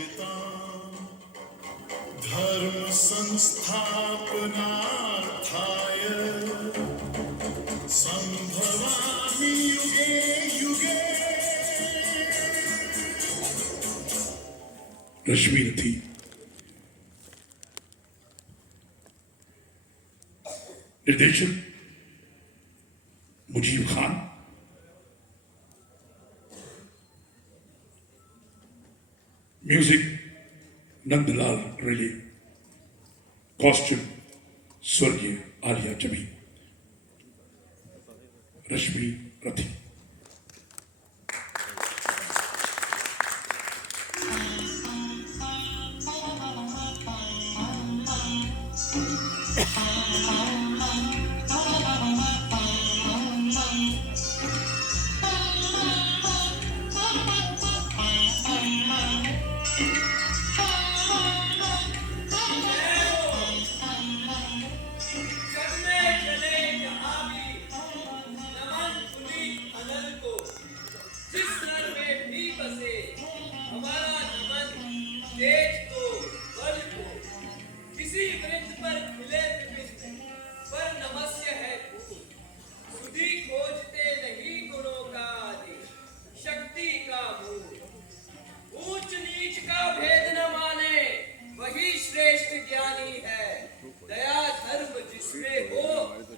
जीविताम् धर्म संस्थापनार्थाय संभवामि युगे युगे। रश्मि रथी, निर्देशन मुजीब खान, म्यूजिक नंदलाल रेले, कॉस्ट्यूम स्वर्गीय आलिया जमी। रश्मि रथी।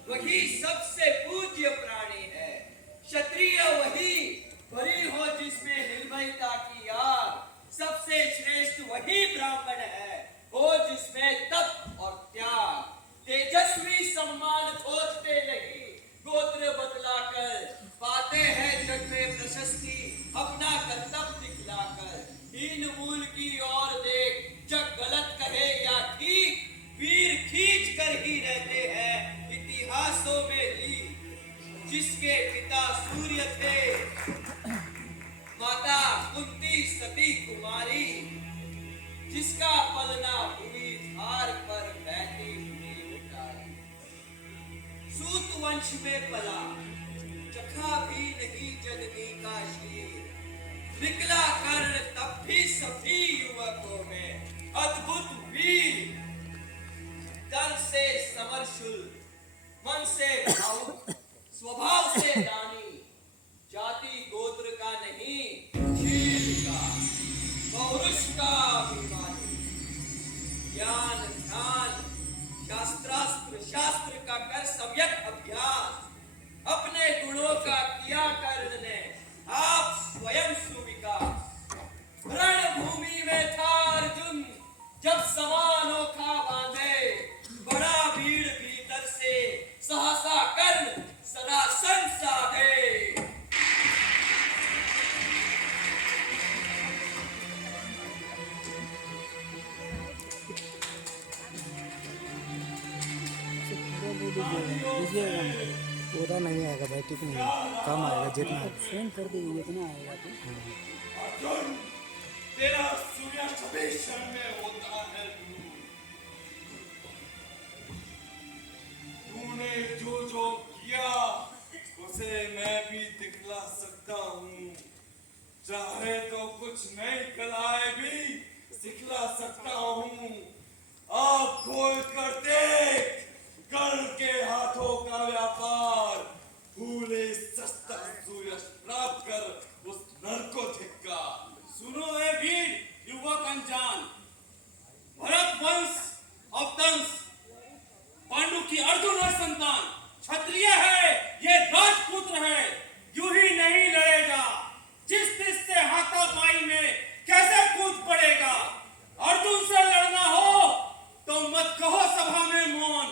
वही सबसे पूज्य प्राणी है। क्षत्रिय वही बलि हो जिसमें निर्भयता की आग। सबसे श्रेष्ठ वही ब्राह्मण है हो जिसमें तप और त्याग। तेजस्वी सम्मान खोजते नहीं गोत्र बदलाकर, पाते हैं जग में प्रशस्ति अपना कर्तव्य दिखलाकर। हीन मूल की ओर देख, जग गलत कहे या ठीक, वीर खींच कर ही रहते हैं इतिहासों में ली। जिसके पिता सूर्य थे, माता कुंती सती कुमारी, जिसका पलना हुई धार पर बहती हुई उतारी। सूत वंश में पला, चखा भी नहीं जननी का शीर। निकला कर्ण तब भी सभी युवकों में अद्भुत वीर। तन से समरशुल, मन से भावुक, स्वभाव से दानी। जाति गोत्र का नहीं, शील का, पौरुष का अभिमानी। ज्ञान ध्यान शास्त्रास्त्र शास्त्र का कर सम्यक अभ्यास। अपने गुणों का किया कर्ण ने आप स्वयं सुविकास। रणभूमि में था अर्जुन जब समानोखा बांधे। बड़ा भीड़ भीतर से सहसा कर्ण सरासन साधे। पूरा नहीं आएगा भाई, ठीक नहीं कम आएगा जितना सेंड कर दीजिए जितना आएगा तो। अर्जुन, तेरा सूर्यास्त भी क्षण में होता है। तूने जो जो किया उसे मैं भी दिखला सकता हूँ। चाहे तो कुछ नई कलाएं भी सिखला सकता हूँ। आँख खोल कर देख, कर्ण के हाथों का व्यापार। भूले सस्ता सूर्य प्राप्त कर उस नर को धिक्कार। सुनो ए वीर युवक अनजान, भरत वंश अवतंस, पांडु की अर्जुन है संतान। क्षत्रिय है ये राजपुत्र है, यूं ही नहीं लड़ेगा। जिस तिस से हाथापाई में कैसे कूद पड़ेगा। अर्जुन से लड़ना हो तो मत कहो सभा में मौन।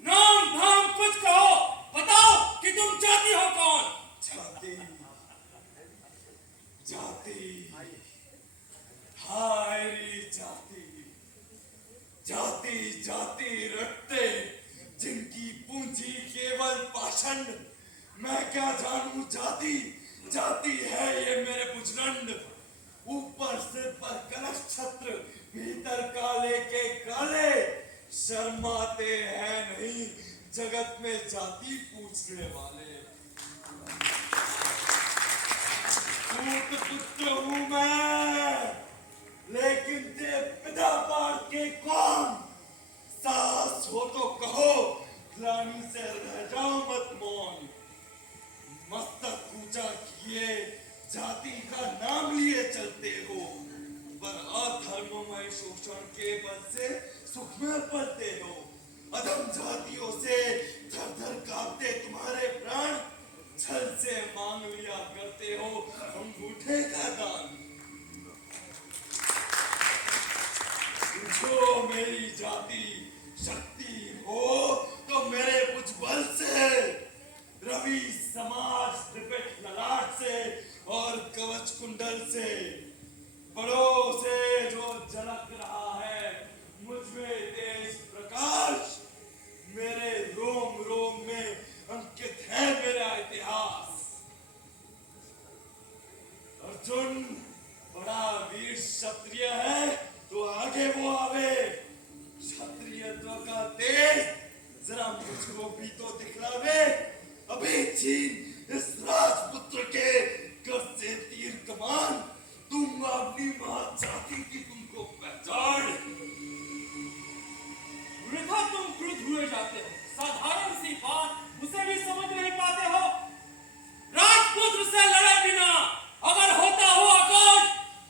नाम धाम कुछ कहो, बताओ कि तुम जाति हो कौन। जाति जाति हाय रे जाति। जाति जाति रटते जिनकी पूंजी केवल पाषंड। मैं क्या जानूं जाति, जाति है ये मेरे भुजदंड। ऊपर सिर पर कलश छत्र, भीतर काले के काले। शर्माते हैं नहीं जगत में जाति पूछने वाले। सूत पुत्र हूं मैं, लेकिन ते पिता पार के कौन? सास हो तो कहो, ग्लानि से रह जाओ मत मौन। मस्तक ऊंचा किए जाति का नाम लिए चलते हो, पर अधर्ममय शोषण के बल से सुख में पलते हो। अधम जातियों से थर थर कांपते तुम्हारे प्राण, छल से मांग लिया करते हो अंगूठे का दान। जो मेरी जाति शक्ति हो तो मेरे भुजबल से, रवि समाज त्रिपिट ललाट से और कवच कुंडल से, बड़ों से जो झलक रहा है मुझमें तेज प्रकाश, मेरे रोम रोम में अंकित है मेरा इतिहास। अर्जुन बड़ा वीर क्षत्रिय है तो आगे वो आवे, क्षत्रियत्व का तेज जरा मुझको भी तो दिखलावे। अभी छीन इस राजपुत्र के कर से तीर कमान, दूंगा अपनी मां जाति की तुमको पहचान। वृथा तुम क्रुद्ध हुए जाते हो, साधारण सी बात उसे भी समझ नहीं पाते हो। राजपुत्र से लड़े बिना अगर होता हो आकाश,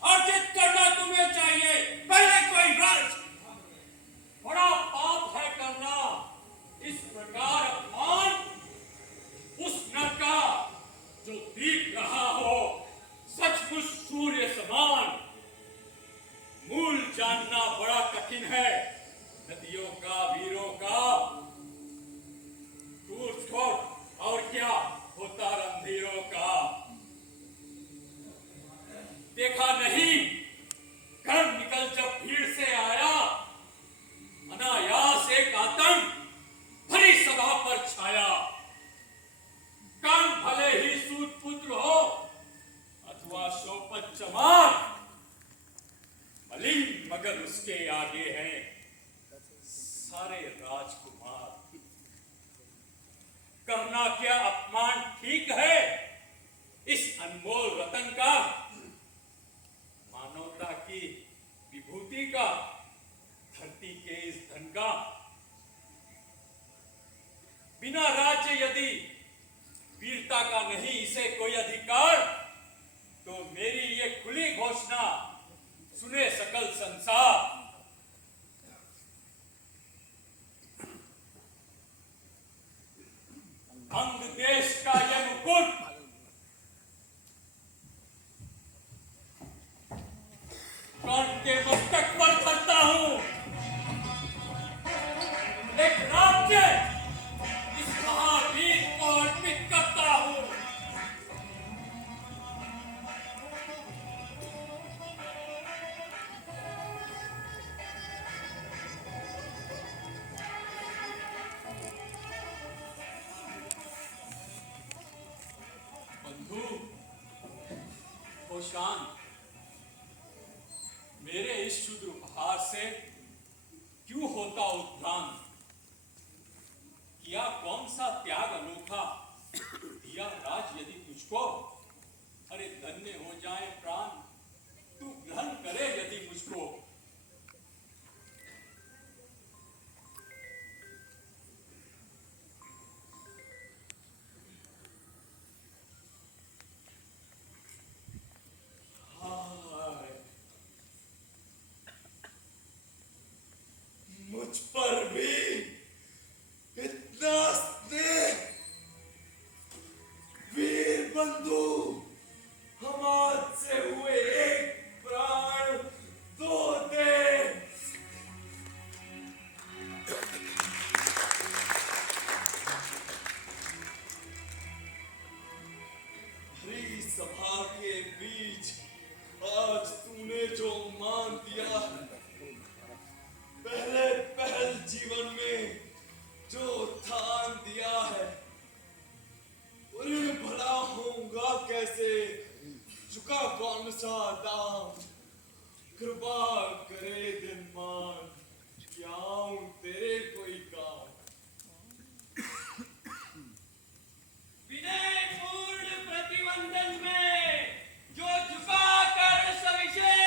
अर्जित करना तुम्हें चाहिए पहले कोई राज। बड़ा पाप है करना इस प्रकार अपमान उस नर का जो दीप रहा हो सचमुच सूर्य समान। मूल जानना बड़ा कठिन है नदियों का वीरों का, दूर छोड़ और क्या होता रणधीरों का। देखा नहीं घर निकल जब भीड़ से आया, अनायास एक आतंक भरी सभा पर छाया। कान भले ही सूत पुत्र हो अथवा शोपत चमार, मलिन मगर उसके आगे हैं सारे राजकुमार। करना क्या अपमान ठीक है इस अनमोल रतन का, मानवता की विभूति का, धरती के इस धन का। बिना राज्य यदि वीरता का नहीं इसे कोई अधिकार, तो मेरी ये खुली घोषणा सुने सकल संसार। अंग देश का यह मुकुट कर्ण के मस्तक पर करता हूं। एक राज्य इस महावीर को अर्पित करता हूं। बंधु हो शांत, मेरे इस शुद्र उपहार से क्यों होता उत्थान।